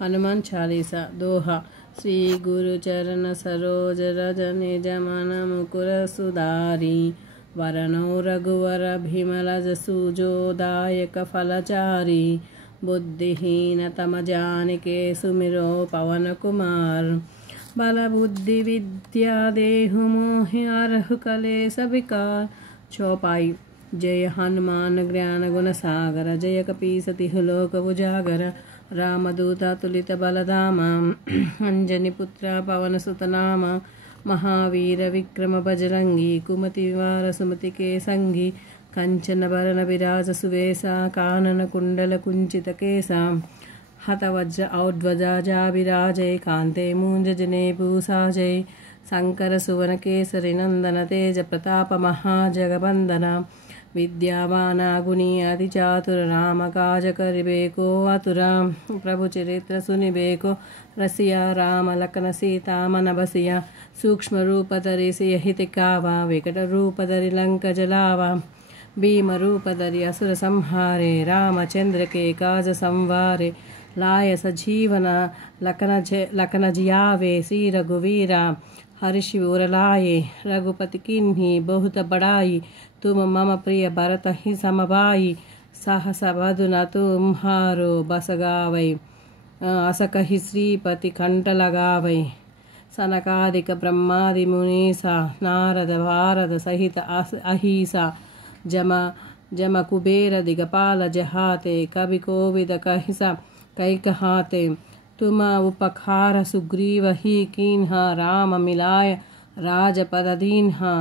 हनुमान चालीसा दोहा। श्री गुरु चरण सरोज रज निज मन मुकुर सुधारी वरनो रघुवर भीमल जसु जो दायक फलचारी बुद्धिहीन तम जानिके सुमिरो पवन कुमार बल बुद्धि विद्या देहु मोहि अरहु कलेस विकार चौपाई। जय हनुमान ज्ञान गुण सागर जय कपीसति लोक उजागर रामदूत तुलित बलधामा अंजनी पुत्र पवन सुत नाम महावीर विक्रम बजरंगी कुमति वार सुमति के संगी कंचन बरन विराज सुवेशा कानन कुंडल कुंचित केसा हत वज्र औध्वजा जा विराजय कांते मूंज जने भूषा जय शंकर सुवन केसरी नंदन तेज प्रताप महाजगबंदना विद्यावान गुणी अति चातुर राम काज करिबेको आतुरा प्रभु चरित्र सुनिबेको रसिया राम लखन सीता मन बसिया सूक्ष्म रूप धरि सियहि तिकावा विकट रूप धरि लंक जलावा भीम रूप धरि असुर संहारे रामचंद्र के काज संवारे लाय सजीवन लखन जियावे श्री रघुवीरा हर्षि उर लाये रघुपति किन्ही बहुत बड़ाई तुम मम प्रिय भरत ही समभाई सहस बधुन तुम्हारो बस गावै अस कहि श्रीपति कंठ लगावै सनकादिक ब्रह्मादि मुनीसा नारद भारत सहित अहिसा जम कुबेर दिगपाल जहाते कवि कोविद कहिसा कई कहाते तुम उपकार सुग्रीव ही कीन्हा राम मिलाय राजपद दीन्हा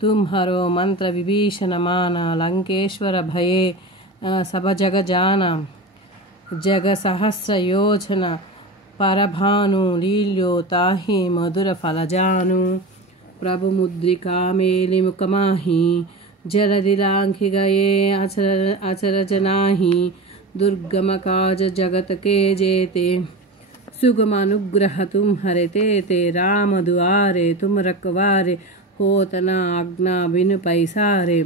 तुम्हारो मंत्र विभीषण माना लंकेश्वर भये सब जग जाना जग सहस्र योजना परभानु लील्यो ताहि मधुर फल जानु प्रभु मुद्रिका मेलि मुकमाही जल दिलांघि गए अचरज नाही दुर्गम काज जगत के जेते सुगम अनुग्रह तुम्हारे ते राम दुआरे तुम रखवारे होत न आज्ञा बिन पैसारे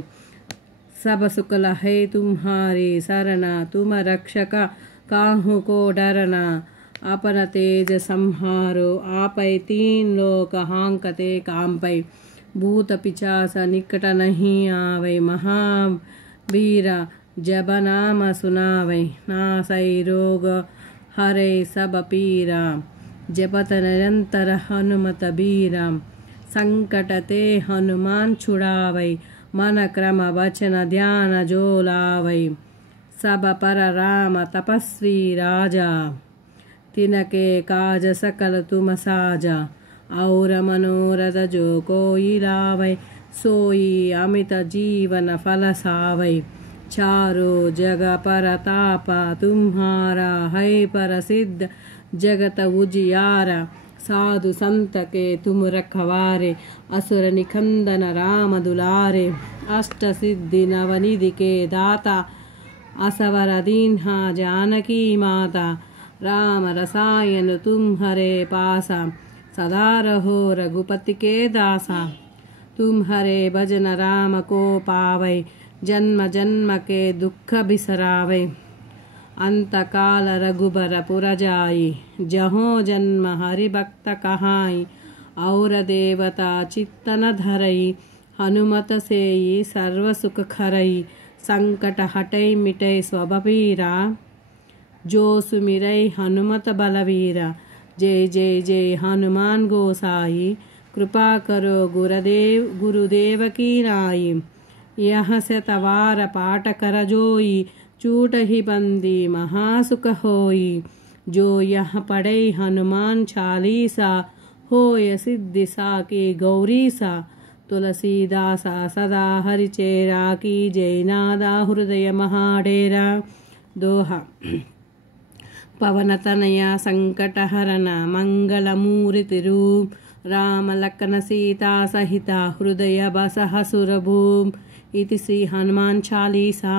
सब सुख लहे तुम्हारे सरना तुम रक्षक काहू को डरना अपन तेज संहारो आपै तीन लोक हांकते कांपै भूत पिचास निकट नहीं आवे महावीर जब नाम सुनावे नासै रोग हरे सब पीरा जपत निरंतर हनुमत बीरा संकट ते हनुमान छुड़ावै मन क्रम वचन ध्यान जो लावै सब पर राम तपस्वी राजा तिनके काज सकल तुम साजा और मनोरथ जो कोई लावै सोई अमित जीवन फल सावै चारो जग परतापा तुम्हारा है प्रसिद्ध जगत उजियारा साधु संत के तुम रखवारे असुर निखंदन राम दुलारे अष्ट सिद्धि नवनिधि के दाता असवर दीन्हा जानकी माता राम रसायन तुम्हारे पासा सदा रहो रघुपति के दासा तुम्हारे भजन राम को पावै जन्म जन्म के दुख बिसरावे अंत काल रघुबर पुर जाई जहों जन्म हरि भक्त कहाई और देवता चित्तन धरई हनुमत सेई सर्व सुख खरई संकट हटई मिटई स्वबपीरा जो सुमिरई हनुमत बलवीरा जय जय जय हनुमान गोसाई कृपा करो गुरुदेव की नाई यह से तवार पाठ कर जोई चूट ही बंदी महासुख होई जो यह पढ़े हनुमान चालीसा होय सिद्धि सा की गौरी सा तुलसीदासा सदा हरिचेरा की जयनादा हृदय महाडेरा दोहा। पवन तनया संकट हरन मंगल मूर्ति रूप राम लखन सीता सहिता हृदय बस हसुर भूम इति श्री हनुमान चालीसा।